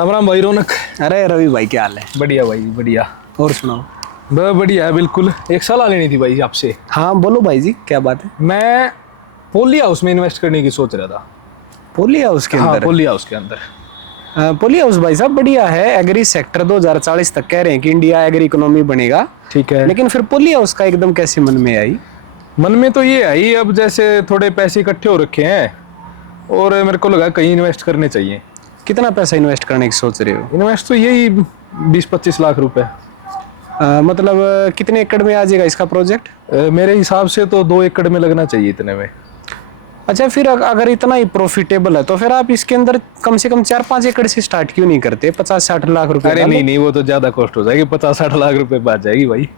राम राम भाई रौनक। अरे रवि भाई क्या हाल है? बढ़िया भाई बढ़िया। और सुनाओ। बढ़िया है बिल्कुल। एक सलाह लेनी थी भाई आपसे। हाँ बोलो भाई जी, क्या बात है? मैं पोली हाउस में इन्वेस्ट करने की सोच रहा था। पोली हाउस के हाँ, अंदर? पोली हाउस के अंदर। पोली हाउस भाई साहब बढ़िया है। एग्री सेक्टर 2040 तक कह रहे हैं कि इंडिया एग्री इकोनॉमी बनेगा। ठीक है, लेकिन फिर पोली हाउस का एकदम कैसे मन में आई? मन में तो ये आई, अब जैसे थोड़े पैसे इकट्ठे हो रखे हैं और मेरे को लगा कहीं इन्वेस्ट करने चाहिए। कितना पैसा इन्वेस्ट करने की सोच रहे हो? इन्वेस्ट तो यही 20-25 लाख रुपए। मतलब कितने एकड़ में आ जाएगा इसका प्रोजेक्ट? मेरे हिसाब से तो 2 एकड़ में लगना चाहिए इतने में। अच्छा, फिर अगर इतना ही प्रॉफिटेबल है तो फिर आप इसके अंदर कम से कम 4-5 एकड़ से स्टार्ट क्यों नहीं करते? 50-60 लाख रुपए। अरे नहीं, वो तो ज्यादा कॉस्ट हो जाएगी, 50-60 लाख रुपए बात जाएगी भाई।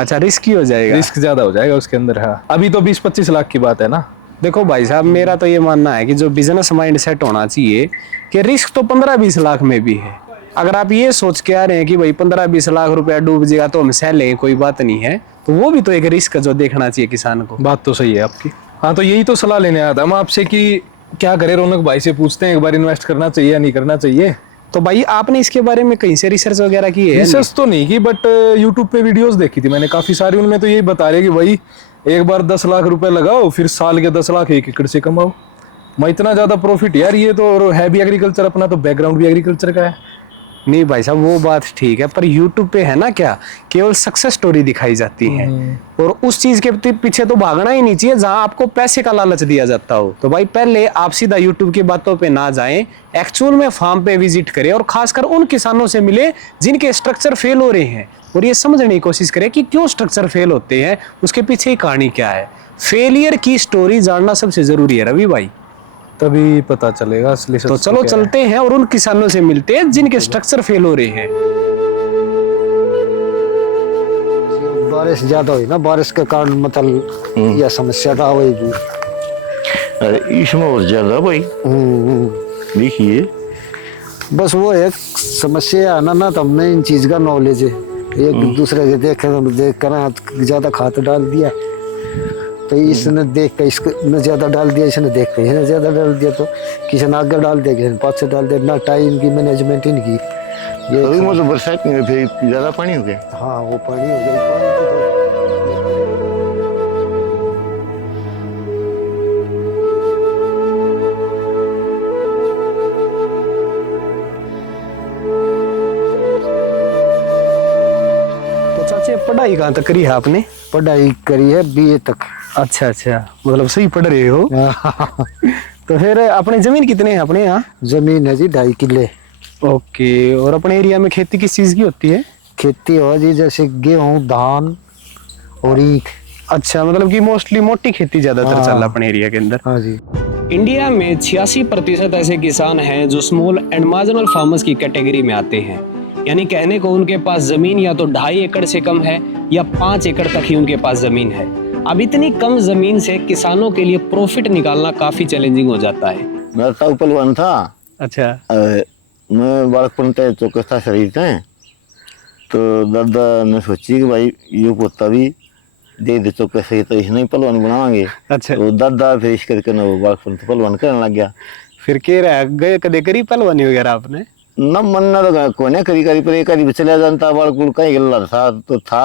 अच्छा, रिस्की हो जाएगा? रिस्क ज्यादा हो जाएगा उसके अंदर। हाँ, अभी तो 20-25 लाख की बात है ना। देखो भाई साहब, मेरा तो ये मानना है कि जो बिजनेस माइंड सेट होना चाहिए कि रिस्क तो 15-20 लाख में भी है। अगर आप ये सोच के आ रहे हैं कि भाई 15-20 लाख रुपया डूब जाएगा तो हम सह लेंगे, कोई बात नहीं है, तो वो भी तो एक रिस्क जो देखना चाहिए किसान को। बात तो सही है आपकी। हाँ, तो यही तो सलाह लेने आया था मैं आपसे कि क्या करें। रौनक भाई से पूछते हैं एक बार, इन्वेस्ट करना चाहिए या नहीं करना चाहिए। तो भाई आपने इसके बारे में कहीं से रिसर्च वगैरह की है? रिसर्च तो नहीं की, बट यूट्यूब पे वीडियोस देखी थी मैंने काफी सारी। उनमें तो यही बता रहे कि भाई एक बार 10 लाख रुपए लगाओ, फिर साल के 10 लाख 1 एकड़ से कमाओ। मैं इतना ज्यादा प्रॉफिट यार, ये तो है भी एग्रीकल्चर, अपना तो बैकग्राउंड भी एग्रीकल्चर का है। नहीं भाई साहब, वो बात ठीक है, पर YouTube पे है ना क्या, केवल सक्सेस स्टोरी दिखाई जाती है और उस चीज के पीछे तो भागना ही नहीं चाहिए जहां आपको पैसे का लालच दिया जाता हो। तो भाई पहले आप सीधा YouTube की बातों पे ना जाएं, एक्चुअल में फार्म पे विजिट करें और खासकर उन किसानों से मिले जिनके स्ट्रक्चर फेल हो रहे हैं और ये समझने की कोशिश करें कि क्यों स्ट्रक्चर फेल होते हैं, उसके पीछे की कहानी क्या है। फेलियर की स्टोरी जानना सबसे जरूरी है रवि भाई, तभी पता चलेगा असली। तो चलो चलते हैं और उन किसानों से मिलते हैं जिनके स्ट्रक्चर फेल हो रहे हैं। बारिश ज्यादा हुई ना, बारिश के कारण मतलब यह समस्या था होगी। अरे इसमें और ज्यादा भाई देखिए, बस वो एक समस्या आना ना, तो हमने इन चीज का नॉलेज है, एक दूसरे के देख कर ज्यादा खाद डाल दिया, तो इसने देख कर इसने ज्यादा डाल दिया, इसने देख कर इसने ज्यादा डाल दिया, तो किसी ने आगे डाल दिया, किसी ने पाँच से डाल दिया, ना टाइम की मैनेजमेंट इनकी। ये अभी मतलब बरसात में फिर ज्यादा पानी हो गया। हाँ, वो पानी हो गया। तो चाचे पढ़ाई कहाँ तक करी है आपने? पढ़ाई करी है BA तक। अच्छा अच्छा, मतलब सही पढ़ रहे हो। तो फिर अपनी जमीन कितने हैं अपने यहाँ? जमीन है जी 2.5 किले। ओके, और अपने एरिया में खेती किस चीज की होती है? खेती हो जी जैसे गेहूं, धान और ईख। अच्छा, मतलब कि मोस्टली मोटी खेती ज्यादातर हाँ। चल रहा अपने एरिया के अंदर। हाँ जी। इंडिया में 86% ऐसे किसान हैं जो स्मॉल एंड मार्जिनल फार्मर्स की कैटेगरी में आते हैं, यानी कहने को उनके पास जमीन या तो 2.5 एकड़ से कम है या 5 एकड़ तक ही उनके पास जमीन है। अब इतनी कम जमीन से किसानों के लिए प्रॉफिट निकालना काफी चैलेंजिंग हो जाता है। मेरा ताऊ पहलवान था। अच्छा। मैं बालकपन तक चौकस था शरीर थे, तो दादा ने सोची कि भाई ये पोता भी दे दे चौकस है, तो इसने ही पहलवान बनावांगे। अच्छा, तो दादा फिर इस करके ना वो बालकपन तो पहलवान करने लग गया। फिर कह रहा है गए कदे करी पहलवानी वगैरह आपने? न मन ना तो कोने करी करी पर एक आदमी चला जानता बालकुल कहीं गल्ला था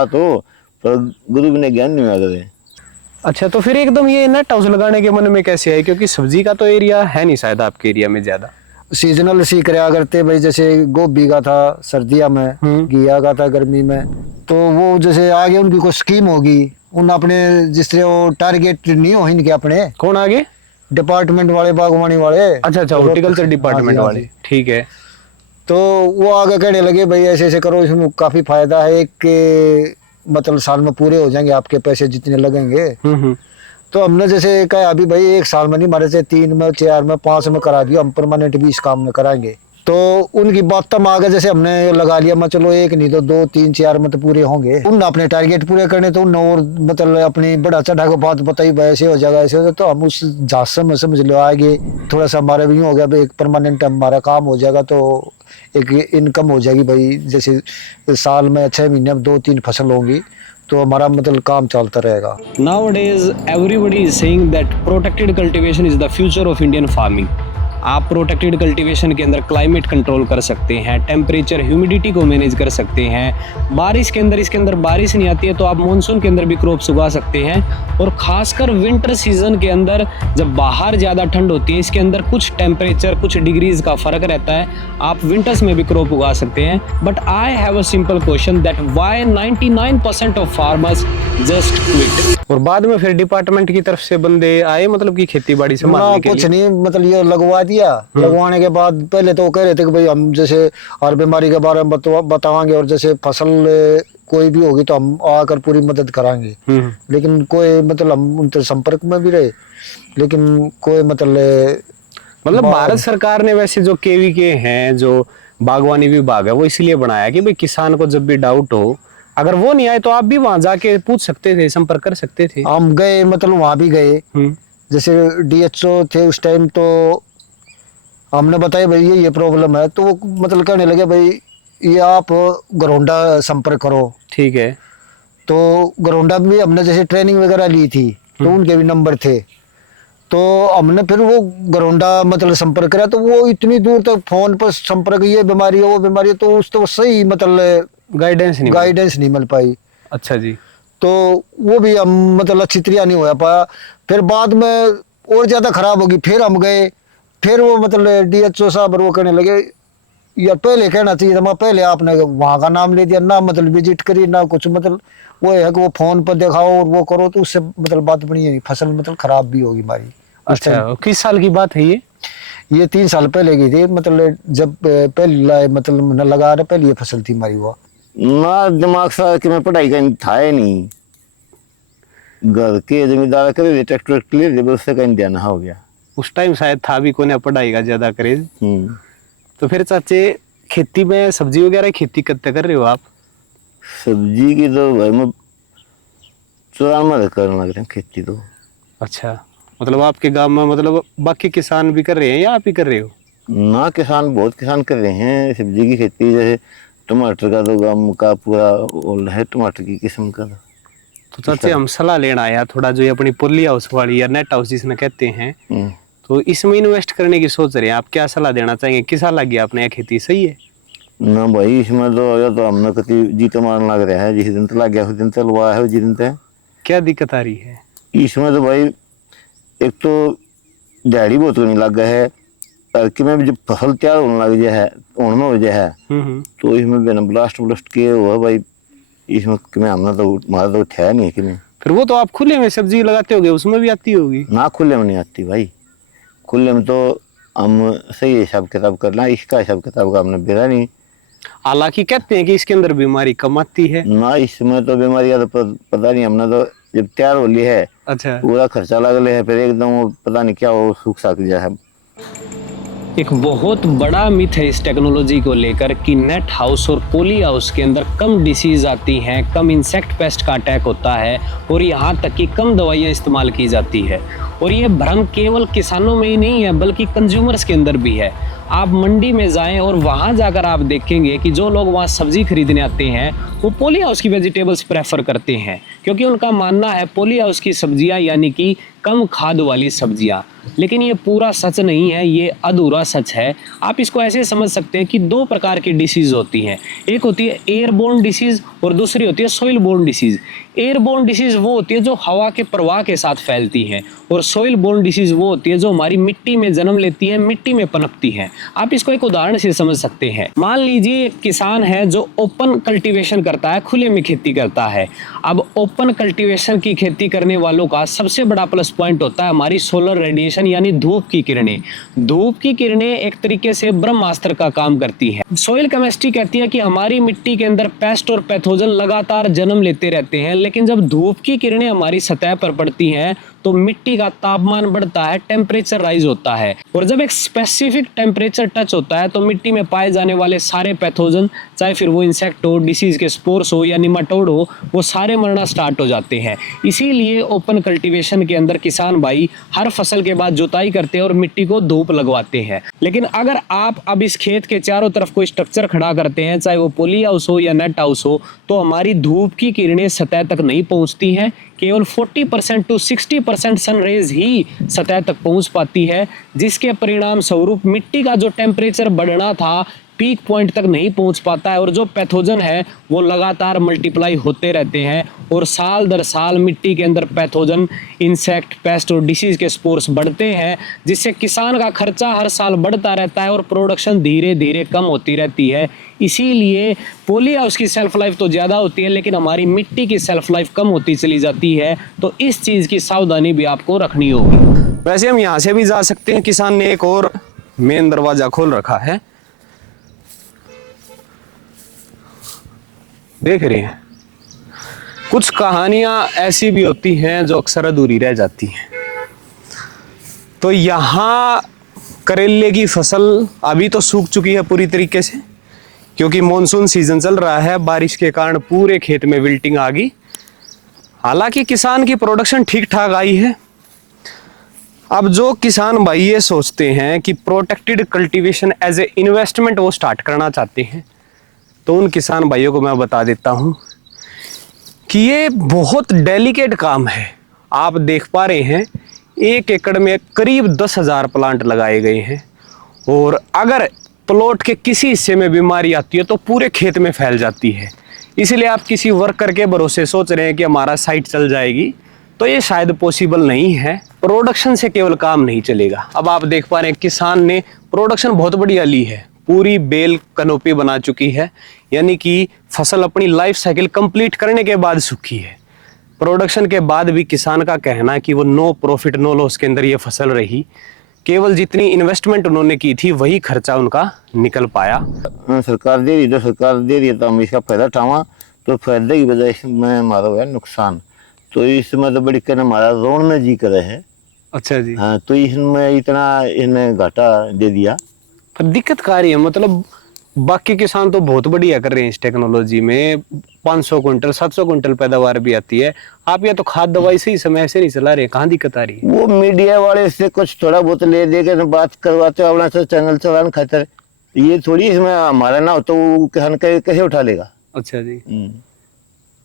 तो पर गुरु ने ज्ञान नहीं मिला। अच्छा, तो फिर एकदम ये नेट हाउस लगाने के मन में कैसे आए? क्योंकि सब्जी का तो एरिया है नहीं शायद आपके एरिया में ज्यादा। सीजनल सी कराया करते भाई, जैसे गोभी का था सर्दिया में, घिया का था गर्मी में, तो वो जैसे आगे उनकी कोई स्कीम होगी, उन अपने जिससे वो टारगेट नहीं हो इनके अपने। कौन आगे? डिपार्टमेंट वाले, बागवानी वाले। अच्छा अच्छा, हॉर्टिकल्चर डिपार्टमेंट हाँ जी, वाले, ठीक है। तो वो आगे कहने लगे भाई ऐसे ऐसे करो, इसमें काफी फायदा है, एक मतलब साल में पूरे हो जाएंगे आपके पैसे जितने लगेंगे। तो हमने जैसे कहा अभी भाई 1 साल में नहीं, हमारे से 3 में 4 में 5 में करा दिया, हम परमानेंट भी इस काम में कराएंगे। तो उनकी बात में आगे जैसे हमने लगा लिया, मैं चलो 1 नहीं तो 2 3 4 में तो पूरे होंगे। उन अपने टारगेट पूरे करने, तो उन और मतलब अपनी बड़ा चढ़ा के बात बताई भाई ऐसे हो जाएगा ऐसे हो जाएगा, तो हम उस झांसे में समझ लो आगे थोड़ा सा हमारा भी हो गया भाई, एक परमानेंट हमारा काम हो जाएगा, तो एक इनकम हो जाएगी भाई। जैसे साल में 6 महीने में 2-3 फसल होंगी, तो हमारा मतलब काम चलता रहेगा। Nowadays everybody is saying that protected cultivation is the future of Indian farming. आप प्रोटेक्टेड कल्टीवेशन के अंदर क्लाइमेट कंट्रोल कर सकते हैं, टेम्परेचर ह्यूमिडिटी को मैनेज कर सकते हैं। बारिश के अंदर इसके अंदर बारिश नहीं आती है तो आप मानसून के अंदर भी क्रॉप्स उगा सकते हैं। और खासकर विंटर सीजन के अंदर जब बाहर ज़्यादा ठंड होती है, इसके अंदर कुछ टेम्परेचर कुछ डिग्रीज का फर्क रहता है, आप विंटर्स में भी क्रॉप उगा सकते हैं। But I have a simple question that why 99% of farmers just quit. और बाद में फिर डिपार्टमेंट की तरफ से बंदे आए, मतलब कि खेती बाड़ी संभालने के कुछ लिए? नहीं, मतलब ये लगवा दिया। लगवाने के बाद पहले तो वो कह रहे थे कि भाई हम जैसे हर बीमारी के बारे में बतावांगे और जैसे फसल कोई भी होगी तो हम आकर पूरी मदद कराएंगे। लेकिन कोई मतलब हम उनके संपर्क में भी रहे, लेकिन कोई मतलब भारत सरकार ने वैसे जो केवीके हैं, जो बागवानी विभाग है, वो इसलिए बनाया कि भाई किसान को जब भी डाउट हो, अगर वो नहीं आए तो आप भी वहां जाके पूछ सकते थे, संपर्क कर सकते थे। हम गए, मतलब वहां भी गए। जैसे डीएचओ थे उस टाइम, तो हमने बताया भाई ये प्रॉब्लम है, तो वो मतलब कहने लगे भाई ये आप घरोंडा संपर्क करो। ठीक है। तो घरोंडा में भी हमने जैसे ट्रेनिंग वगैरह ली थी, तो उनके भी नंबर थे, तो हमने फिर वो घरोंडा मतलब संपर्क करा, तो वो इतनी दूर तक फोन पर संपर्क, ये बीमारी है वो बीमारी है, तो उस तो सही मतलब गाइडेंस नहीं मिल पाई। अच्छा जी। तो वो भी हम मतलब अच्छी तरह नहीं हो पाया। फिर बाद में और ज्यादा खराब होगी, फिर हम गए, फिर वो मतलब डीएचओ साहब वो कहने लगे यार पहले कहना चाहिए था, पहले आपने वहां का नाम ले दिया ना, मतलब विजिट करी ना कुछ, मतलब वो है कि वो फोन पर दिखाओ और वो करो, तो उससे मतलब बात बनी है, फसल मतलब खराब भी होगी हमारी। अच्छा, किस साल की बात है ये 3 साल पहले की थी, मतलब जब पहले मतलब न लगा रहे पहली ये फसल थी हमारी। वो ना दिमाग सा कि मैं पढ़ाई का था ही नहीं, घर के जमींदार करे ट्रैक्टर के लिए उससे कहीं ध्यान हो गया। उस टाइम शायद था भी कोने पढ़ाई का ज्यादा क्रेज। तो फिर चाचे खेती में सब्जी वगैरह खेती कब तक कर रहे हो आप? सब्जी की तो भाई मैं 94 करने लग रहे हैं खेती तो। अच्छा, मतलब आपके गांव में मतलब बाकी किसान भी कर रहे हैं या आप ही कर रहे हो? ना, किसान बहुत किसान कर रहे हैं सब्जी की खेती। जैसे टमाटर का तो गांव का पूरा ओल है टमाटर की किस्म का। तो चाचे हम सलाह लेना आया थोड़ा, जो ये अपनी पोली हाउस वाली या नेट हाउस जिसने कहते हैं, तो इसमें इन्वेस्ट करने की सोच रहे हैं, आप क्या सलाह देना चाहेंगे? किस साल लगी आपने खेती, सही है? ना भाई, इसमें तो हमने कभी जीतो मारने लग रहा है, जिस दिन तो लग गया उस दिन तो लवा है, जिस दिन तो क्या दिक्कत आ रही है इसमें? तो भाई एक तो दिहाड़ी बहुत नहीं लग गया है, और कि मैं जब फसल तैयार होने लग जाए है, होने हो जाए है, तो इसमें बिना ब्लास्ट किए हुआ भाई, इसमें कि मैं हमने तो हमारा तो उठाया नहीं है कि मैं। फिर वो तो आप खुले में सब्जी लगाते होगे, उसमें भी आती होगी ना? खुले में नहीं आती भाई, खुले में तो हम सही हिसाब किताब करना, इसका हिसाब किताब का हमने बेरा नहीं। हालांकि कहते हैं कि इसके अंदर बीमारी कम आती है ना, इसमें तो बीमारी तो पता नहीं, हमने तो जब तैयार हो ली है, अच्छा, पूरा खर्चा लग ले है, फिर एकदम पता नहीं क्या हो सूख साख जाए। एक बहुत बड़ा मिथ है इस टेक्नोलॉजी को लेकर कि नेट हाउस और पोली हाउस के अंदर कम डिसीज आती हैं, कम इंसेक्ट पेस्ट का अटैक होता है और यहाँ तक कि कम दवाइयाँ इस्तेमाल की जाती है। और ये भ्रम केवल किसानों में ही नहीं है बल्कि कंज्यूमर्स के अंदर भी है। आप मंडी में जाएं और वहाँ जाकर आप देखेंगे कि जो लोग वहाँ सब्जी खरीदने आते हैं वो पोली हाउस की वेजिटेबल्स प्रेफर करते हैं, क्योंकि उनका मानना है पोली हाउस की सब्जियाँ यानी कि कम खाद वाली सब्जियाँ। लेकिन ये पूरा सच नहीं है, ये अधूरा सच है। आप इसको ऐसे समझ सकते हैं कि 2 प्रकार की डिसीज़ होती हैं, एक होती है एयरबोर्न डिसीज़ और दूसरी होती है soil borne disease. Airborne disease वो होती है जो हवा के प्रवाह के साथ फैलती हैं, और सॉइल बोर्न डिसीज़ वो होती है जो हमारी मिट्टी में जन्म लेती है, मिट्टी में पनपती हैं। आप इसको एक उदाहरण से समझ सकते हैं। मान लीजिए एक किसान है जो ओपन कल्टीवेशन करता है, खुले में खेती करता है। अब ओपन कल्टीवेशन की खेती करने वालों का सबसे बड़ा प्लस पॉइंट होता है हमारी सोलर रेडिएशन यानी धूप की किरणें। धूप की किरणें एक तरीके से ब्रह्मास्त्र का काम करती है। सॉइल केमिस्ट्री कहती है कि हमारी मिट्टी के अंदर पेस्ट और पैथोजन लगातार जन्म लेते रहते हैं, लेकिन जब धूप की किरणें हमारी सतह पर पड़ती हैं तो मिट्टी का तापमान बढ़ता है, टेम्परेचर राइज होता है, और जब एक स्पेसिफिक टेम्परेचर टच होता है तो मिट्टी में पाए जाने वाले सारे पैथोजन, चाहे फिर वो इंसेक्ट हो, डिसीज के स्पोर्स हो या निमाटोड हो, वो सारे मरना स्टार्ट हो जाते हैं। इसीलिए ओपन कल्टीवेशन के अंदर किसान भाई हर फसल के बाद जुताई करते हैं और मिट्टी को धूप लगवाते हैं। लेकिन अगर आप अब इस खेत के चारों तरफ कोई स्ट्रक्चर खड़ा करते हैं, चाहे वो पोली हाउस हो या नेट हाउस हो, तो हमारी धूप की किरणें सतह तक नहीं पहुंचती हैं। केवल 40% टू 60% सनरेज ही सतह तक पहुंच पाती है, जिसके परिणाम स्वरूप मिट्टी का जो टेम्परेचर बढ़ना था पीक पॉइंट तक नहीं पहुंच पाता है और जो पैथोजन है वो लगातार मल्टीप्लाई होते रहते हैं और साल दर साल मिट्टी के अंदर पैथोजन, इंसेक्ट, पेस्ट और डिसीज के स्पोर्स बढ़ते हैं, जिससे किसान का खर्चा हर साल बढ़ता रहता है और प्रोडक्शन धीरे धीरे कम होती रहती है। इसीलिए पॉली हाउस की सेल्फ लाइफ तो ज़्यादा होती है लेकिन हमारी मिट्टी की सेल्फ लाइफ कम होती चली जाती है, तो इस चीज़ की सावधानी भी आपको रखनी होगी। वैसे हम यहाँ से भी जा सकते हैं, किसान ने एक और मेन दरवाज़ा खोल रखा है, देख रहे हैं। कुछ कहानियां ऐसी भी होती हैं जो अक्सर अधूरी रह जाती हैं। तो यहाँ करेले की फसल अभी तो सूख चुकी है पूरी तरीके से, क्योंकि मॉनसून सीजन चल रहा है, बारिश के कारण पूरे खेत में विल्टिंग आ गई। हालांकि किसान की प्रोडक्शन ठीक ठाक आई है। अब जो किसान भाई ये सोचते हैं कि protected cultivation as a investment वो स्टार्ट करना चाहते हैं, तो उन किसान भाइयों को मैं बता देता हूं कि ये बहुत डेलिकेट काम है। आप देख पा रहे हैं 1 एकड़ में करीब 10,000 प्लांट लगाए गए हैं और अगर प्लॉट के किसी हिस्से में बीमारी आती है तो पूरे खेत में फैल जाती है। इसलिए आप किसी वर्कर के भरोसे सोच रहे हैं कि हमारा साइट चल जाएगी, तो ये शायद पॉसिबल नहीं है। प्रोडक्शन से केवल काम नहीं चलेगा। अब आप देख पा रहे हैं किसान ने प्रोडक्शन बहुत बढ़िया ली है, पूरी बेल कनोपी बना चुकी है, यानी कि फसल अपनी लाइफ साइकिल कंप्लीट करने के बाद सूखी है। प्रोडक्शन के बाद भी किसान का कहना है कि वो नो प्रॉफिट नो लॉस के अंदर ये फसल रही। केवल जितनी इन्वेस्टमेंट उन्होंने की थी वही खर्चा उनका निकल पाया। सरकार दे रही है तो हम इसका फायदा उठावा, तो फायदे की वजह से हमारा हुआ नुकसान। तो इसमें तो बड़ी कहना हमारा रोन में जी करे है। अच्छा जी। हाँ, तो इसमें इतना इन्हें घाटा दे दिया। पर दिक्कत क्या रही है, मतलब बाकी किसान तो बहुत बढ़िया कर रहे हैं इस टेक्नोलॉजी में, 500 क्विंटल 700 क्विंटल पैदावार भी आती है। आप या तो खाद दवाई सही समय से नहीं चला रहे, कहाँ दिक्कत आ रही है? वो मीडिया वाले से कुछ थोड़ा बहुत ले दे के बात करवाते अपना से चैनल चलाने खातिर, ये थोड़ी इसमें हमारा ना हो तो वो किसान कैसे उठा लेगा। अच्छा जी।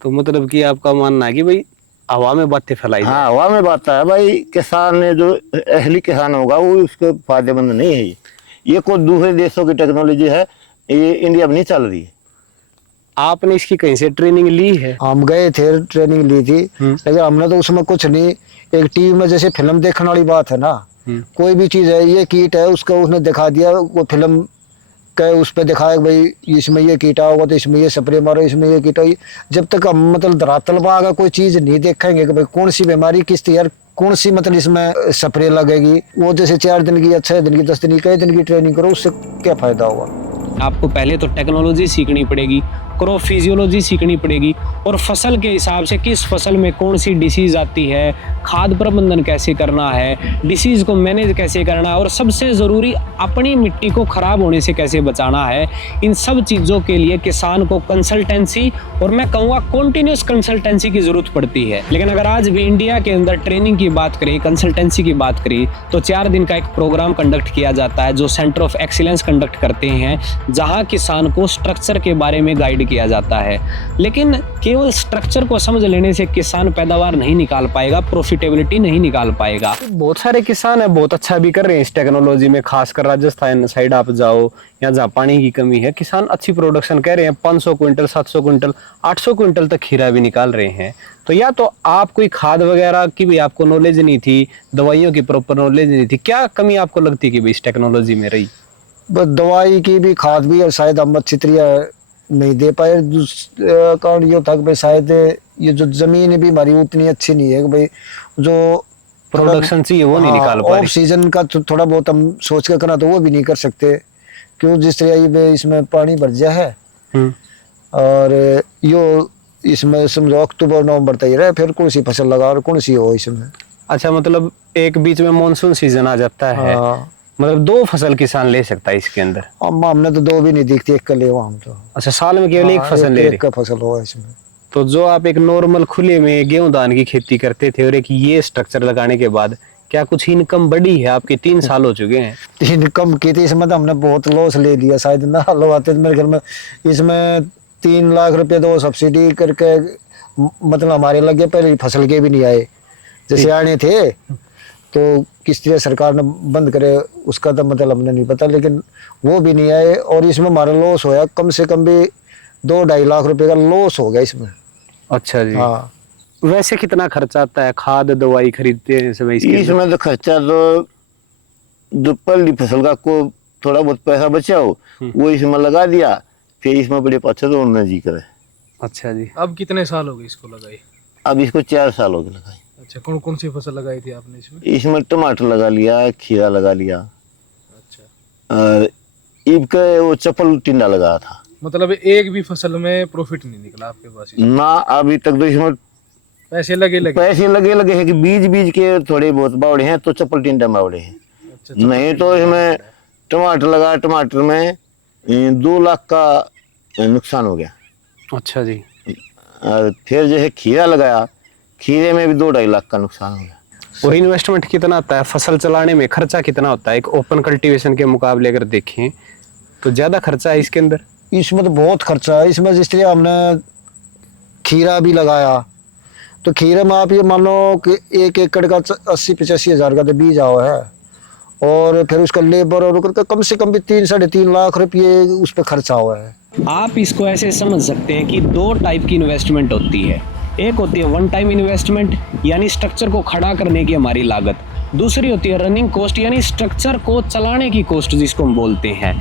तो मतलब कि आपका मानना है कि भाई हवा में बातें फैलाई जाए। हाँ, हवा में बात है भाई। किसान ने जो अहली किसान होगा वो उसके फायदेमंद नहीं है। ये कोई दूसरे देशों की टेक्नोलॉजी है, ये इंडिया में नहीं चल रही है। आपने इसकी कहीं से ट्रेनिंग ली है? हम गए थे, ट्रेनिंग ली थी, लेकिन हमने तो उसमें कुछ नहीं। एक टीवी में जैसे फिल्म देखने वाली बात है ना, कोई भी चीज है, ये कीट है, उसका उसने दिखा दिया, वो फिल्म के उस पर दिखाया भाई इसमें ये कीटा होगा तो इसमें ये स्प्रे मारो, इसमें ये कीटा। जब तक हम मतलब धरातल पर आगे कोई चीज नहीं देखेंगे कि भाई कौन सी बीमारी किस तैयार, कौन सी मतलब इसमें स्प्रे लगेगी, वो जैसे 4 दिन की या 6 दिन की 10 दिन की कई दिन की ट्रेनिंग करो, उससे क्या फायदा होगा? आपको पहले तो टेक्नोलॉजी सीखनी पड़ेगी, क्रॉप फिजियोलॉजी सीखनी पड़ेगी और फसल के हिसाब से किस फसल में कौन सी डिसीज आती है, खाद प्रबंधन कैसे करना है, डिसीज को मैनेज कैसे करना है और सबसे ज़रूरी अपनी मिट्टी को ख़राब होने से कैसे बचाना है। इन सब चीज़ों के लिए किसान को कंसल्टेंसी और मैं कहूँगा कॉन्टीन्यूस कंसल्टेंसी की ज़रूरत पड़ती है। लेकिन अगर आज भी इंडिया के अंदर ट्रेनिंग की बात करें, कंसल्टेंसी की बात करें, तो 4 दिन का एक प्रोग्राम कंडक्ट किया जाता है जो सेंटर ऑफ एक्सीलेंस कंडक्ट करते हैं, जहाँ किसान को स्ट्रक्चर के बारे में गाइड किया जाता है। लेकिन केवल स्ट्रक्चर को समझ लेने से किसान पैदावार नहीं निकाल पाएगा, प्रॉफिटेबिलिटी नहीं निकाल पाएगा। बहुत सारे किसान है बहुत अच्छा भी कर रहे हैं इस टेक्नोलॉजी में, खासकर राजस्थान साइड आप जाओ या जहाँ पानी की कमी है, किसान अच्छी प्रोडक्शन कह रहे हैं, 500 क्विंटल 700 क्विंटल 800 क्विंटल तक खीरा भी निकाल रहे हैं। तो या तो आप कोई खाद वगैरह की भी आपको नॉलेज नहीं थी, दवाइयों की प्रॉपर नॉलेज नहीं थी, क्या कमी आपको लगती कि भाई इस टेक्नोलॉजी में रही? बस दवाई की भी, खाद भी, और शायद हम अच्छी तरह नहीं दे पाए। कारण ये था कि भाई शायद ये जो जमीन भी हमारी उतनी अच्छी नहीं है कि भाई जो प्रोडक्शन चाहिए वो नहीं निकाल पा रही। ऑफ सीजन का थोड़ा बहुत हम सोच के करना तो वो भी नहीं कर सकते, क्यों जिस तरह ये इसमें पानी भर गया है और यो इसमें समझो अक्टूबर नवंबर तक रहे, फिर कौन सी फसल लगा और कौन सी हो इसमें। अच्छा, मतलब एक बीच में मानसून सीजन आ जाता है। मतलब 2 फसल किसान ले सकता है इसके अंदर? हमने तो 2 भी नहीं दिखती, एक का ले हम तो। अच्छा, साल में केवल एक फसल ले रहे? एक का फसल हुआ इसमें। तो जो आप एक नॉर्मल खुले में गेहूं धान की खेती करते थे और एक ये स्ट्रक्चर लगाने के बाद क्या कुछ इनकम बढ़ी है आपकी? 3 साल हो चुके हैं। इनकम की थी इसमें तो हमने बहुत लॉस ले लिया, शायद ना लो आते मेरे घर में। इसमें 3 लाख रुपए तो वो सब्सिडी करके मतलब हमारे लगे, पहले फसल के भी नहीं आए, जैसे आने थे तो किस तरह सरकार ने बंद करे उसका तो मतलब हमने नहीं पता, लेकिन वो भी नहीं आए। और इसमें हमारा लॉस होया, कम से कम भी 2-2.5 लाख रुपए का लॉस हो गया इसमें। अच्छा जी। हाँ, वैसे कितना खर्चा आता है खाद दवाई खरीदते हैं समय इसके? इसमें तो खर्चा तो जो पहली फसल का को थोड़ा बहुत पैसा बचा हो वो इसमें लगा दिया, फिर इसमें बड़े पाछे तो उन्होंने जी करे। अच्छा जी। अब कितने साल हो गए इसको लगाई? अब इसको 4 साल हो गए लगाई। अच्छा, कौन कौन सी फसल लगाई थी आपने इसमें? इसमें टमाटर लगा लिया, खीरा लगा लिया, अच्छा, और ईब के वो चप्पल टिंडा लगा था। मतलब एक भी फसल में प्रॉफिट नहीं निकला आपके पास? ना अभी तक तो इसमें पैसे लगे पैसे लगे हैं कि बीज के थोड़े बहुत बावड़े हैं तो चप्पल टिंडा बावड़े हैं। अच्छा, नहीं तो इसमें टमाटर लगा, टमाटर में 2 लाख का नुकसान हो गया। अच्छा जी। और फिर जो है खीरा लगाया, खीरे में भी 2-2.5 लाख का नुकसान हो गया। और इन्वेस्टमेंट कितना आता है फसल चलाने में? खर्चा कितना होता है एक ओपन कल्टीवेशन के मुकाबले अगर देखें तो ज्यादा खर्चा है इसके अंदर? इसमें तो बहुत खर्चा है। इसमें जिस तरह हमने खीरा भी लगाया तो खीरे में आप ये मान लो कि 1 एकड़ का 80-85 हज़ार का तो बीज आवा है, और फिर उसका लेबर और करके कम से कम भी 3-3.5 लाख रुपये उस पर खर्चा हुआ है। आप इसको ऐसे समझ सकते हैं कि 2 टाइप की इन्वेस्टमेंट होती है। एक होती है वन टाइम इन्वेस्टमेंट यानी स्ट्रक्चर को खड़ा करने की हमारी लागत, दूसरी होती है रनिंग कॉस्ट यानी स्ट्रक्चर को चलाने की कॉस्ट जिसको हम बोलते हैं।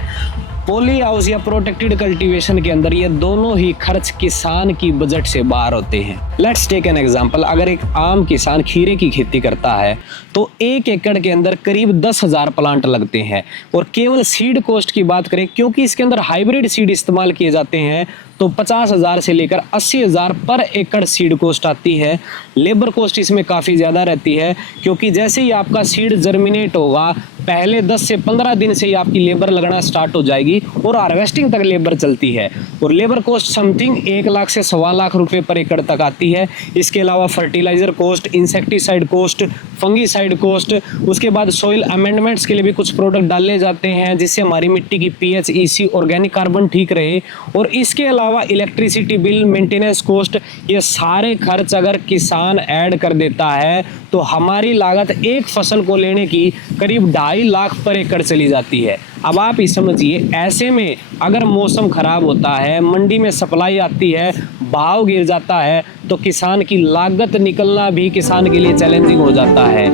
पॉली हाउस या प्रोटेक्टेड कल्टीवेशन के अंदर ये दोनों ही खर्च किसान की बजट से बाहर होते हैं। लेट्स टेक एन एग्जांपल, अगर एक आम किसान खीरे की खेती करता है तो 1 एकड़ के अंदर करीब 10,000 प्लांट लगते हैं। और केवल सीड कॉस्ट की बात करें, क्योंकि इसके अंदर हाइब्रिड सीड इस्तेमाल किए जाते हैं, तो 50,000 से लेकर 80,000 पर एकड़ सीड कॉस्ट आती है। लेबर कॉस्ट इसमें काफ़ी ज़्यादा रहती है, क्योंकि जैसे ही आपका सीड जर्मिनेट होगा पहले 10 से 15 दिन से ही आपकी लेबर लगना स्टार्ट हो जाएगी और हार्वेस्टिंग तक लेबर चलती है। और लेबर कॉस्ट समथिंग 1 लाख से 1.25 लाख रुपए पर एकड़ तक आती है। इसके अलावा fertiliser cost, insecticide cost, fungicide cost, उसके बाद सॉइल अमेंडमेंट्स के लिए भी कुछ प्रोडक्ट डाले जाते हैं जिससे हमारी मिट्टी की पीएच, ईसी, ऑर्गेनिक कार्बन ठीक रहे। और इसके अलावा इलेक्ट्रिसिटी बिल, मेंटेनेंस कॉस्ट, ये सारे खर्च अगर किसान ऐड कर देता है तो हमारी लागत एक फसल को लेने की करीब 2.5 लाख पर एकड़ चली जाती है। अब आप ही समझिए, ऐसे में अगर मौसम खराब होता है, मंडी में सप्लाई आती है, भाव गिर जाता है, तो किसान की लागत निकलना भी किसान के लिए चैलेंजिंग हो जाता है।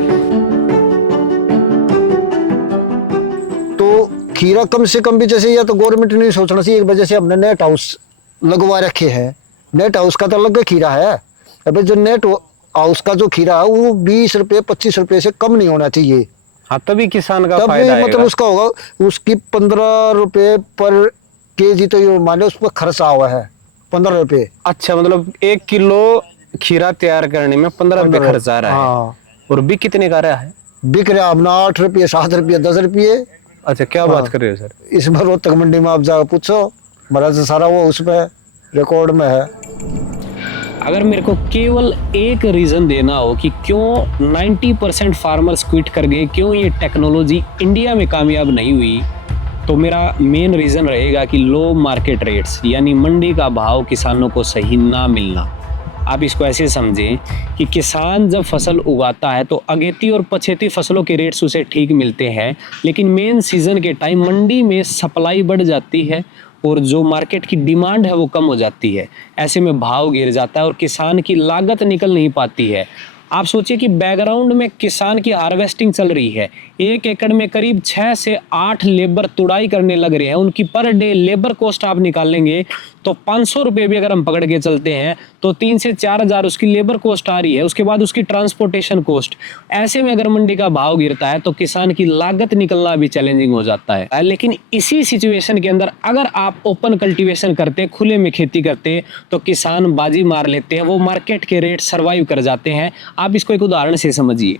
तो खीरा कम से कम भी जैसे, या तो गवर्नमेंट ने सोचना चाहिए, एक वजह से हमने नेट हाउस लगवा रखे हैं। नेट हाउस का तो अलग खीरा है। अभी जो नेट हाउस का जो खीरा है वो 20 रुपये 25 रुपये से कम नहीं होना चाहिए। हाँ, तभी किसान का तब फायदा मतलब है। उसका होगा, उसकी 15 रुपये पर केजी तो ये मान लो उस पर खर्चा हुआ है 15 रुपये। अच्छा, मतलब 1 किलो खीरा तैयार करने में 15 रुपये खर्च आ रहा है। हाँ, और बिक कितने का रहा है? बिक रहा अपना 8 रुपये, 7 रुपये, 10 रुपये। अच्छा, क्या बात कर रहे हो सर? इस बार रोहतक मंडी में आप जाकर पूछो, हमारा से सारा वो उसमें रिकॉर्ड में है। अगर मेरे को केवल एक रीज़न देना हो कि क्यों 90% फार्मर्स क्विट कर गए, क्यों ये टेक्नोलॉजी इंडिया में कामयाब नहीं हुई, तो मेरा मेन रीज़न रहेगा कि लो मार्केट रेट्स यानी मंडी का भाव किसानों को सही ना मिलना। आप इसको ऐसे समझें कि किसान जब फसल उगाता है तो अगेती और पछेती फसलों के रेट्स उसे ठीक मिलते हैं, लेकिन मेन सीज़न के टाइम मंडी में सप्लाई बढ़ जाती है और जो मार्केट की डिमांड है वो कम हो जाती है। ऐसे में भाव गिर जाता है और किसान की लागत निकल नहीं पाती है। आप सोचिए कि बैकग्राउंड में किसान की हार्वेस्टिंग चल रही है, 1 एकड़ में करीब 6 से 8 लेबर तुड़ाई करने लग रहे हैं। उनकी पर डे लेबर कॉस्ट आप निकालेंगे तो 500 रुपये भी अगर हम पकड़ के चलते हैं तो 3 से 4 हज़ार उसकी लेबर कॉस्ट आ रही है। उसके बाद उसकी ट्रांसपोर्टेशन कॉस्ट। ऐसे में अगर मंडी का भाव गिरता है तो किसान की लागत निकलना भी चैलेंजिंग हो जाता है। लेकिन इसी सिचुएशन के अंदर अगर आप ओपन कल्टीवेशन करते, खुले में खेती करते, तो किसान बाजी मार लेते हैं, वो मार्केट के रेट सर्वाइव कर जाते हैं। आप इसको एक उदाहरण से समझिए।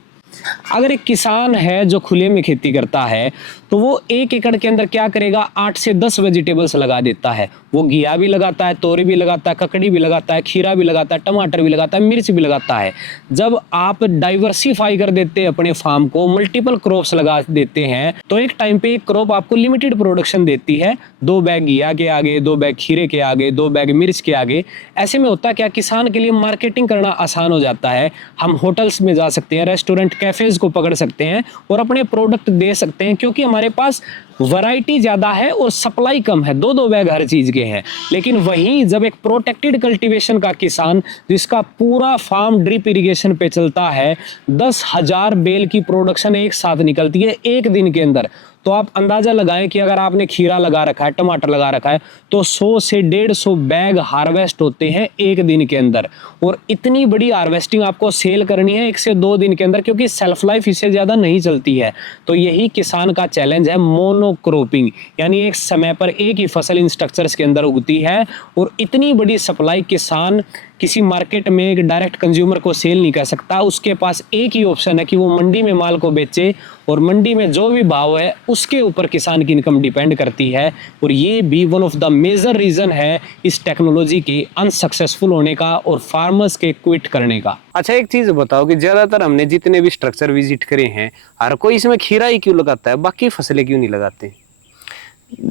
अगर एक किसान है जो खुले में खेती करता है तो वो 1 एकड़ के अंदर क्या करेगा, 8 से 10 वेजिटेबल्स लगा देता है। वो घिया भी लगाता है, तोरी भी लगाता है, ककड़ी भी लगाता है, खीरा भी लगाता है, टमाटर भी लगाता है, मिर्च भी लगाता है। जब आप डाइवर्सिफाई कर देते हैं अपने फार्म को, मल्टीपल क्रॉप्स लगा देते हैं, तो एक टाइम पे एक क्रॉप आपको लिमिटेड प्रोडक्शन देती है, 2 बैग घिया के आगे, 2 बैग खीरे के आगे, 2 बैग मिर्च के आगे। ऐसे में होता क्या, किसान के लिए मार्केटिंग करना आसान हो जाता है। हम होटल्स में जा सकते हैं, रेस्टोरेंट कैफेज को पकड़ सकते हैं और अपने प्रोडक्ट दे सकते हैं, क्योंकि हमारे पास वैरायटी ज़्यादा है और सप्लाई कम है, 2-2 बैग हर चीज़ के हैं। लेकिन वहीं जब एक प्रोटेक्टेड कल्टीवेशन का किसान, जिसका पूरा फार्म ड्रिप इरिगेशन पे चलता है, 10,000 बेल की प्रोडक्शन एक साथ निकलती है एक दिन के अंदर, तो आप अंदाजा लगाएं कि अगर आपने खीरा लगा रखा है, टमाटर लगा रखा है, तो 100 से 150 बैग हार्वेस्ट होते हैं एक दिन के अंदर। और इतनी बड़ी हार्वेस्टिंग आपको सेल करनी है 1 से 2 दिन के अंदर, क्योंकि सेल्फ लाइफ इससे ज़्यादा नहीं चलती है। तो यही किसान का चैलेंज है, मोनोक्रॉपिंग, यानी एक समय पर एक ही फसल इन स्ट्रक्चर्स के अंदर उगती है। और इतनी बड़ी सप्लाई किसान किसी मार्केट में एक डायरेक्ट कंज्यूमर को सेल नहीं कर सकता। उसके पास एक ही ऑप्शन है कि वो मंडी में माल को बेचे, और मंडी में जो भी भाव है उसके ऊपर किसान की इनकम डिपेंड करती है। और ये भी one of the major reason है इस टेक्नोलॉजी के अनसक्सेसफुल होने का और फार्मर्स के क्विट करने का। अच्छा, एक चीज बताओ कि ज्यादातर हमने जितने भी स्ट्रक्चर विजिट करे हैं, हर कोई इसमें खीरा ही क्यों लगाता है, बाकी फसलें क्यों नहीं लगाते?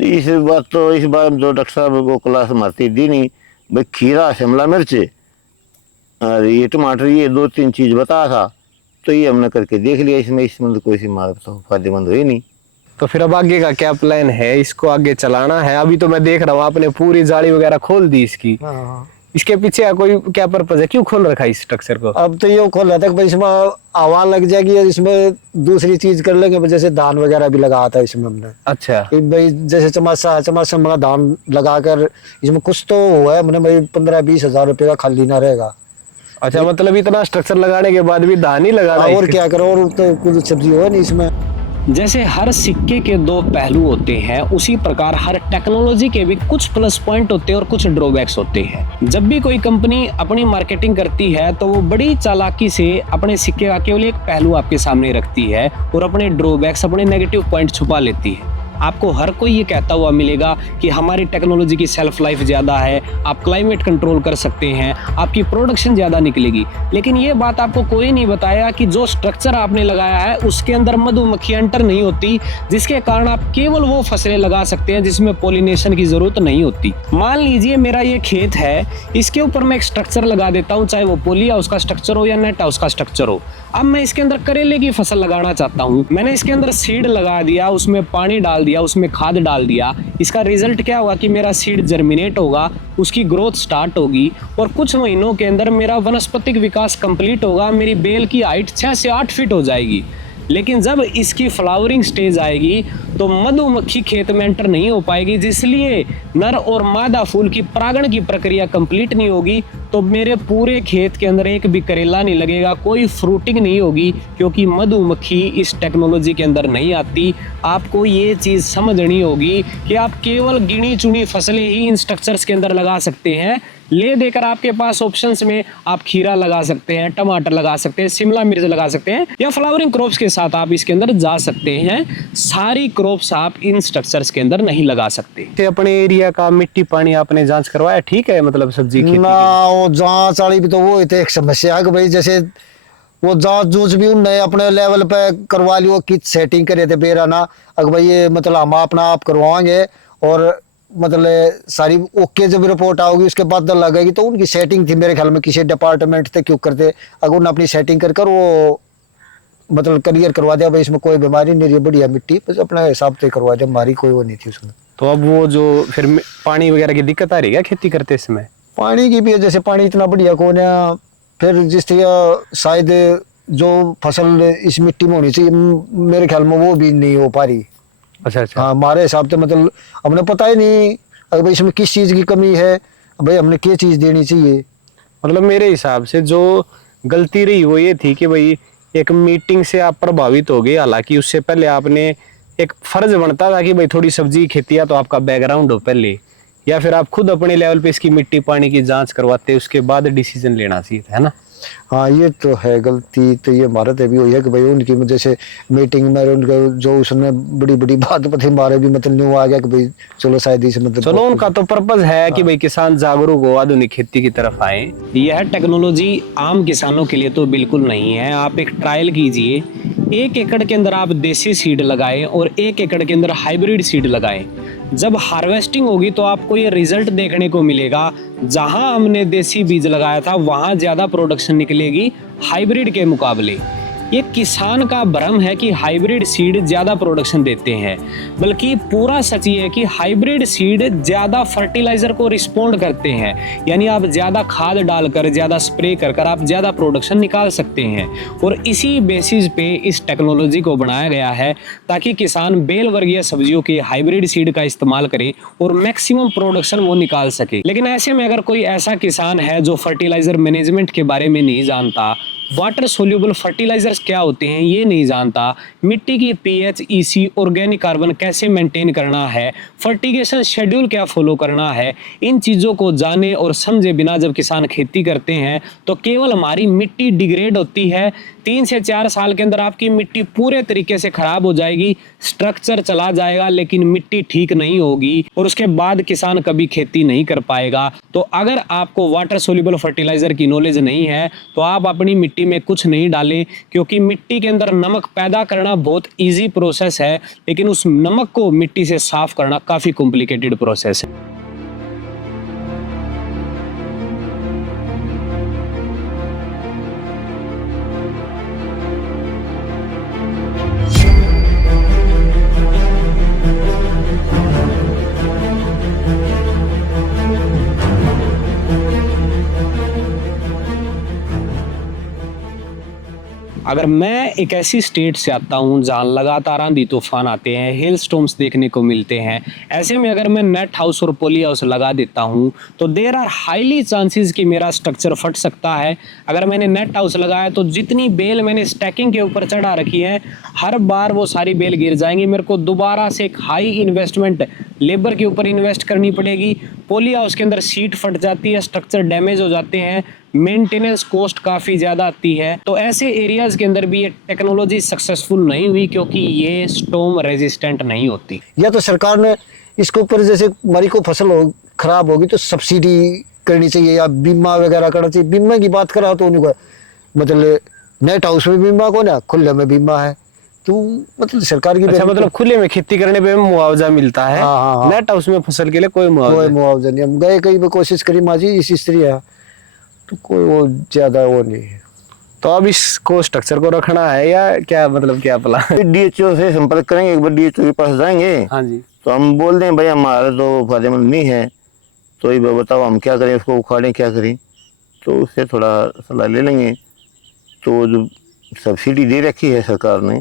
इस बार जो डॉक्टर साहब वो क्लास मारती दी नहीं भाई, खीरा, शिमला मिर्च और ये टमाटर, ये 2-3 चीज बताया था, तो ये हमने करके देख लिया। इसमें तो कोई सी मार तो फायदेमंद हुई नहीं। तो फिर अब आगे का क्या प्लान है? इसको आगे चलाना है? अभी तो मैं देख रहा हूँ आपने पूरी जाली वगैरह खोल दी इसकी। इसके पीछे का कोई क्या पर्पज है, क्यों खोल रखा है इस स्ट्रक्चर को? अब तो ये खोल रहा था कि भाई इसमें आवाज लग जाएगी, इसमें दूसरी चीज कर लेंगे, जैसे धान वगैरह भी लगा था इसमें हमने। अच्छा, कि भाई जैसे चमासा में धान लगाकर इसमें कुछ तो हुआ है, हमने भाई 15-20 हजार रुपये का खाली ना रहेगा। अच्छा, मतलब इतना स्ट्रक्चर लगाने के बाद भी धान ही लगा रहा है? और क्या करो, और तो कुछ सब्जी हो नहीं इसमें। जैसे हर सिक्के के 2 पहलू होते हैं, उसी प्रकार हर टेक्नोलॉजी के भी कुछ प्लस पॉइंट होते हैं और कुछ ड्रॉबैक्स होते हैं। जब भी कोई कंपनी अपनी मार्केटिंग करती है तो वो बड़ी चालाकी से अपने सिक्के का केवल एक पहलू आपके सामने रखती है और अपने ड्रॉबैक्स, अपने नेगेटिव पॉइंट छुपा लेती है। आपको हर कोई ये कहता हुआ मिलेगा कि हमारी टेक्नोलॉजी की सेल्फ लाइफ ज़्यादा है, आप क्लाइमेट कंट्रोल कर सकते हैं, आपकी प्रोडक्शन ज़्यादा निकलेगी। लेकिन ये बात आपको कोई नहीं बताया कि जो स्ट्रक्चर आपने लगाया है उसके अंदर मधुमक्खियाँ एंटर नहीं होती, जिसके कारण आप केवल वो फसलें लगा सकते हैं जिसमें पॉलिनेशन की ज़रूरत नहीं होती। मान लीजिए मेरा ये खेत है, इसके ऊपर मैं एक स्ट्रक्चर लगा देता हूँ, चाहे वो पोली हाउस का स्ट्रक्चर हो या नेट हाउस का स्ट्रक्चर हो। अब मैं इसके अंदर करेले की फसल लगाना चाहता हूँ, मैंने इसके अंदर सीड लगा दिया, उसमें पानी डाल दिया, उसमें खाद डाल दिया। इसका रिजल्ट क्या हुआ कि मेरा सीड जर्मिनेट होगा, उसकी ग्रोथ स्टार्ट होगी और कुछ महीनों के अंदर मेरा वनस्पतिक विकास कंप्लीट होगा, मेरी बेल की हाइट 6 से 8 फीट हो जाएगी। लेकिन जब इसकी फ्लावरिंग स्टेज आएगी तो मधुमक्खी खेत में एंटर नहीं हो पाएगी, जिसलिए नर और मादा फूल की परागण की प्रक्रिया कंप्लीट नहीं होगी, तो मेरे पूरे खेत के अंदर एक भी करेला नहीं लगेगा, कोई फ्रूटिंग नहीं होगी, क्योंकि मधुमक्खी इस टेक्नोलॉजी के अंदर नहीं आती। आपको ये चीज़ समझनी होगी कि आप केवल गिनी चुनी फसलें ही इन स्ट्रक्चर्स के अंदर लगा सकते हैं। ले देकर आपके पास ऑप्शंस में आप खीरा लगा सकते हैं, टमाटर लगा सकते हैं, शिमला मिर्च लगा सकते हैं, या फ्लावरिंग क्रॉप्स के साथ आप इसके अंदर जा सकते हैं। सारी क्रॉप्स आप इन स्ट्रक्चर्स के अंदर नहीं लगा सकते। अपने एरिया का मिट्टी पानी आपने जांच करवाया, ठीक है? मतलब सब्जी खेती ना वो जांच वाली भी तो वो तो एक समस्या है कि भाई जैसे वो जांच जूझ भी उनने अपने लेवल पे करवा ली, वो किट सेटिंग करे थे बेरा ना, अगर भाई ये मतलब हम अपना आप करवाएंगे और मतलब सारी ओके जब रिपोर्ट आओगी उसके बाद लगेगी, तो उनकी सेटिंग थी मेरे ख्याल में किसी डिपार्टमेंट थे, क्यों करते अगर उन्होंने अपनी सेटिंग कर वो मतलब क्लियर करवा दिया भाई इसमें कोई बीमारी नहीं रही, बढ़िया मिट्टी, बस अपने हिसाब से करवा दिया, हमारी कोई वो नहीं थी उसमें। तो अब वो जो फिर पानी वगैरह की दिक्कत आ रही है खेती करते समय? पानी की भी है, जैसे पानी इतना बढ़िया कौन है, फिर जिस तरह शायद जो फसल इस मिट्टी में होनी चाहिए मेरे ख्याल में वो भी नहीं हो पा रही। अच्छा अच्छा। हाँ, हमारे हिसाब से मतलब हमने पता ही नहीं अगर भाई इसमें किस चीज की कमी है, भाई हमने क्या चीज देनी चाहिए। मतलब मेरे हिसाब से जो गलती रही वो ये थी कि भाई एक मीटिंग से आप प्रभावित हो गए, हालांकि उससे पहले आपने एक फर्ज बनता था कि भाई थोड़ी सब्जी खेती है तो आपका बैकग्राउंड हो पहले, या फिर आप खुद अपने लेवल पे इसकी मिट्टी पानी की जांच करवाते उसके बाद डिसीजन लेना चाहिए था, है ना? हाँ ये तो है गलती, तो ये हमारे तो भी हुई है कि भाई उनकी जैसे मीटिंग में उनका जो उसने बड़ी बड़ी बात पता हमारे भी मतलब न्यू आ गया कि भाई चलो शायद इसे मतलब चलो उनका तो पर्पज है कि भाई किसान जागरूक हो, आधुनिक खेती की तरफ आए। यह टेक्नोलॉजी आम किसानों के लिए तो बिल्कुल नहीं है। आप एक ट्रायल कीजिए, 1 एकड़ के अंदर आप देसी सीड लगाएं और 1 एकड़ के अंदर हाइब्रिड सीड लगाएं। जब हार्वेस्टिंग होगी तो आपको ये रिजल्ट देखने को मिलेगा, जहां हमने देसी बीज लगाया था वहां ज्यादा प्रोडक्शन निकलेगी हाइब्रिड के मुकाबले। ये किसान का भ्रम है कि हाइब्रिड सीड ज्यादा प्रोडक्शन देते हैं, बल्कि पूरा सच ये है कि हाइब्रिड सीड ज्यादा फर्टिलाइजर को रिस्पोंड करते हैं। यानी आप ज्यादा खाद डालकर, ज्यादा स्प्रे कर आप ज्यादा प्रोडक्शन निकाल सकते हैं। और इसी बेसिस पे इस टेक्नोलॉजी को बनाया गया है ताकि किसान बेल वर्गीय सब्जियों के हाइब्रिड सीड का इस्तेमाल करे और मैक्सिमम प्रोडक्शन वो निकाल सके। लेकिन ऐसे में अगर कोई ऐसा किसान है जो फर्टिलाइजर मैनेजमेंट के बारे में नहीं जानता, वाटर सोल्यूबल फर्टिलाइजर्स क्या होते हैं ये नहीं जानता, मिट्टी की पीएच, ईसी, ऑर्गेनिक कार्बन कैसे मेंटेन करना है, फर्टिगेशन शेड्यूल क्या फॉलो करना है, इन चीज़ों को जाने और समझे बिना जब किसान खेती करते हैं तो केवल हमारी मिट्टी डिग्रेड होती है। 3 से 4 साल के अंदर आपकी मिट्टी पूरे तरीके से खराब हो जाएगी, स्ट्रक्चर चला जाएगा लेकिन मिट्टी ठीक नहीं होगी और उसके बाद किसान कभी खेती नहीं कर पाएगा। तो अगर आपको वाटर सोल्यूबल फर्टिलाइजर की नॉलेज नहीं है तो आप अपनी मिट्टी में कुछ नहीं डालें, क्योंकि मिट्टी के अंदर नमक पैदा करना बहुत ईजी प्रोसेस है, लेकिन उस नमक को मिट्टी से साफ करना काफ़ी कॉम्प्लिकेटेड प्रोसेस है। अगर मैं एक ऐसी स्टेट से आता हूँ जहाँ लगातार आंधी तूफान आते हैं, हेल स्टॉर्म्स देखने को मिलते हैं, ऐसे में अगर मैं नेट हाउस और पोली हाउस लगा देता हूँ तो देयर आर हाईली चांसेस कि मेरा स्ट्रक्चर फट सकता है। अगर मैंने नेट हाउस लगाया तो जितनी बेल मैंने स्टैकिंग के ऊपर चढ़ा रखी है हर बार वो सारी बेल गिर जाएंगी। मेरे को दोबारा से एक हाई इन्वेस्टमेंट लेबर के ऊपर इन्वेस्ट करनी पड़ेगी। पोली हाउस के अंदर सीट फट जाती है, स्ट्रक्चर डैमेज हो जाते हैं, मेंटेनेंस कॉस्ट काफ़ी ज़्यादा आती है। तो ऐसे एरियाज़ के अंदर भी ये टेक्नोलॉजी सक्सेसफुल नहीं हुई क्योंकि ये स्टॉर्म रेजिस्टेंट नहीं होती। या तो सरकार ने इसके ऊपर जैसे हमारी को फसल हो खराब होगी तो सब्सिडी करनी चाहिए या बीमा वगैरह करना चाहिए। बीमा की बात करा तो उन्हीं को मतलब नेट हाउस में बीमा को ना खुले में बीमा है तो मतलब सरकार की अच्छा, मतलब खुले में खेती करने पे मुआवजा मिलता है। हाँ। नेट हाउस में फसल के लिए कोई मुआवजा नहीं। हम गए कहीं भी कोशिश करी माजी इसी स्त्री है तो कोई वो ज्यादा वो नहीं है। तो अब इसको स्ट्रक्चर को रखना है या क्या, मतलब क्या प्लान? डीएचओ से संपर्क करेंगे, एक बार डीएचओ के पास जाएंगे। हाँ जी। तो हम बोल दें भाई हमारा तो फायदेमंद नहीं है, तो ये बताओ हम क्या करें, उसको उखाड़ें क्या करें, तो उससे थोड़ा सलाह ले लेंगे। तो जो सब्सिडी दे रखी है सरकार ने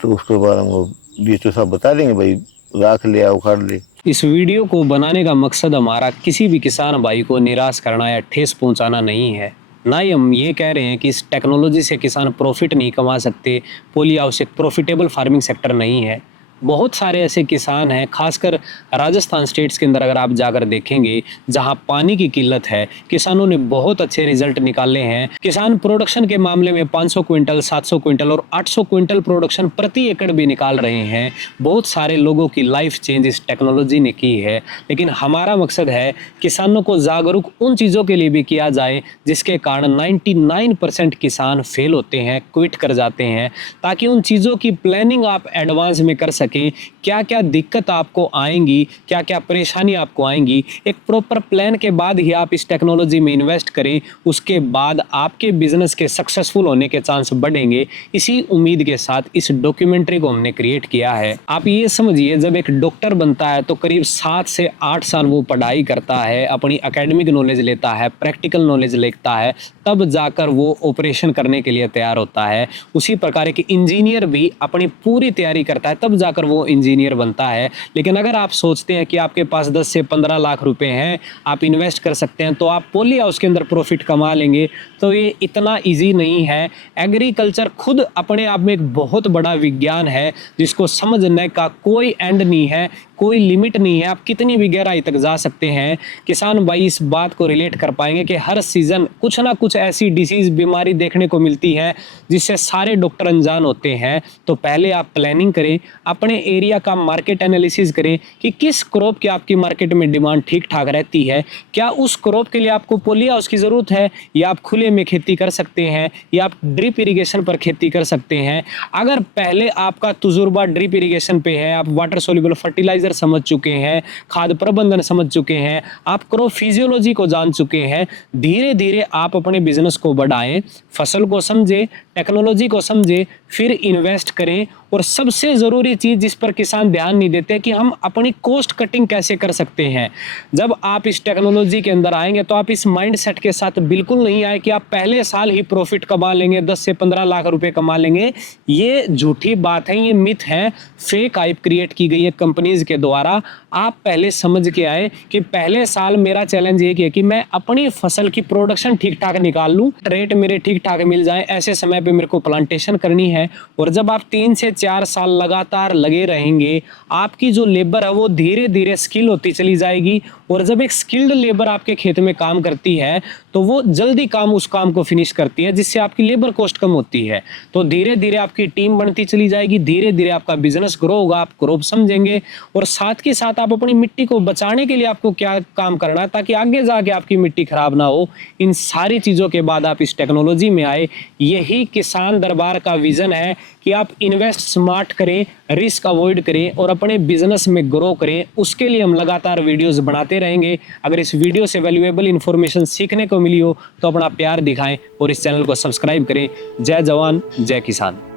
तो उसके बाद हमको डीएचओ साहब बता देंगे भाई राख ले या उखाड़ ले। इस वीडियो को बनाने का मकसद हमारा किसी भी किसान भाई को निराश करना या ठेस पहुंचाना नहीं है। ना ही हम ये कह रहे हैं कि इस टेक्नोलॉजी से किसान प्रॉफिट नहीं कमा सकते, पोली हाउस एक प्रॉफिटेबल फार्मिंग सेक्टर नहीं है। बहुत सारे ऐसे किसान हैं, खासकर राजस्थान स्टेट्स के अंदर अगर आप जाकर देखेंगे जहां पानी की किल्लत है, किसानों ने बहुत अच्छे रिजल्ट निकाले हैं। किसान प्रोडक्शन के मामले में 500 क्विंटल, 700 क्विंटल और 800 क्विंटल प्रोडक्शन प्रति एकड़ भी निकाल रहे हैं। बहुत सारे लोगों की लाइफ चेंज इस टेक्नोलॉजी ने की है। लेकिन हमारा मकसद है किसानों को जागरूक उन चीज़ों के लिए भी किया जाए जिसके कारण 99% किसान फेल होते हैं, क्विट कर जाते हैं, ताकि उन चीज़ों की प्लानिंग आप एडवांस में कर सकें। क्या क्या दिक्कत आपको आएंगी, क्या क्या परेशानी आपको आएंगी, एक प्रॉपर प्लान के बाद ही आप इस टेक्नोलॉजी में इन्वेस्ट करें। उसके बाद आपके बिजनेस के सक्सेसफुल होने के चांस बढ़ेंगे। इसी उम्मीद के साथ इस डॉक्यूमेंट्री को हमने क्रिएट किया है। आप ये समझिए, जब एक डॉक्टर बनता है तो करीब 7 से 8 साल वो पढ़ाई करता है, अपनी एकेडमिक नॉलेज लेता है, प्रैक्टिकल नॉलेज लेता है, तब जाकर वो ऑपरेशन करने के लिए तैयार होता है। उसी प्रकार एक इंजीनियर भी अपनी पूरी तैयारी करता है, तब जाकर वो इंजीनियर बनता है। लेकिन अगर आप सोचते हैं कि आपके पास 10 से 15 लाख रुपए हैं, आप इन्वेस्ट कर सकते हैं तो आप पोली हाउस के अंदर प्रॉफिट कमा लेंगे, तो ये इतना इजी नहीं है। एग्रीकल्चर खुद अपने आप में एक बहुत बड़ा विज्ञान है जिसको समझने का कोई एंड नहीं है। कोई लिमिट नहीं है, आप कितनी भी गहराई तक जा सकते हैं। किसान भाई इस बात को रिलेट कर पाएंगे कि हर सीजन कुछ ना कुछ ऐसी डिसीज बीमारी देखने को मिलती है जिससे सारे डॉक्टर अनजान होते हैं। तो पहले आप प्लानिंग करें, अपने एरिया का मार्केट एनालिसिस करें कि किस क्रॉप की आपकी मार्केट में डिमांड ठीक ठाक रहती है, क्या उस क्रॉप के लिए आपको पॉली हाउस की जरूरत है या आप खुले में खेती कर सकते हैं या आप ड्रिप इरिगेशन पर खेती कर सकते हैं। अगर पहले आपका तजुर्बा ड्रिप इरिगेशन पे है, आप वाटर सोल्यूबल फर्टिलाइजर समझ चुके हैं, खाद प्रबंधन समझ चुके हैं, आप क्रॉप फिजियोलॉजी को जान चुके हैं, धीरे धीरे आप अपने बिजनेस को बढ़ाएं, फसल को समझें, टेक्नोलॉजी को समझें, फिर इन्वेस्ट करें। और सबसे ज़रूरी चीज़ जिस पर किसान ध्यान नहीं देते कि हम अपनी कॉस्ट कटिंग कैसे कर सकते हैं। जब आप इस टेक्नोलॉजी के अंदर आएंगे तो आप इस माइंडसेट के साथ बिल्कुल नहीं आए कि आप पहले साल ही प्रॉफिट कमा लेंगे, 10 से 15 लाख रुपए कमा लेंगे। ये झूठी बात है, ये मिथ है, फेक हाइप क्रिएट की गई है कंपनीज के द्वारा। आप पहले समझ के आए कि पहले साल मेरा चैलेंज ये है कि मैं अपनी फसल की प्रोडक्शन ठीक ठाक निकाल लूँ, रेट मेरे ठीक ठाक मिल जाए, ऐसे समय पे मेरे को प्लांटेशन करनी है। और जब आप 3 से 4 साल लगातार लगे रहेंगे, आपकी जो लेबर है वो धीरे धीरे स्किल होती चली जाएगी। और जब एक स्किल्ड लेबर आपके खेत में काम करती है तो वो जल्दी उस काम को फिनिश करती है, जिससे आपकी लेबर कॉस्ट कम होती है। तो धीरे धीरे आपकी टीम बनती चली जाएगी, धीरे धीरे आपका बिजनेस ग्रो होगा, आप क्रॉप समझेंगे। और साथ के साथ आप अपनी मिट्टी को बचाने के लिए आपको क्या काम करना है ताकि आगे जाके आपकी मिट्टी खराब ना हो। इन सारी चीज़ों के बाद आप इस टेक्नोलॉजी में आए। यही किसान दरबार का विजन है कि आप इन्वेस्ट स्मार्ट करें, रिस्क अवॉइड करें और अपने बिजनेस में ग्रो करें। उसके लिए हम लगातार वीडियोस बनाते रहेंगे। अगर इस वीडियो से वैल्यूएबल इन्फॉर्मेशन सीखने को मिली हो तो अपना प्यार दिखाएं और इस चैनल को सब्सक्राइब करें। जय जवान जय किसान।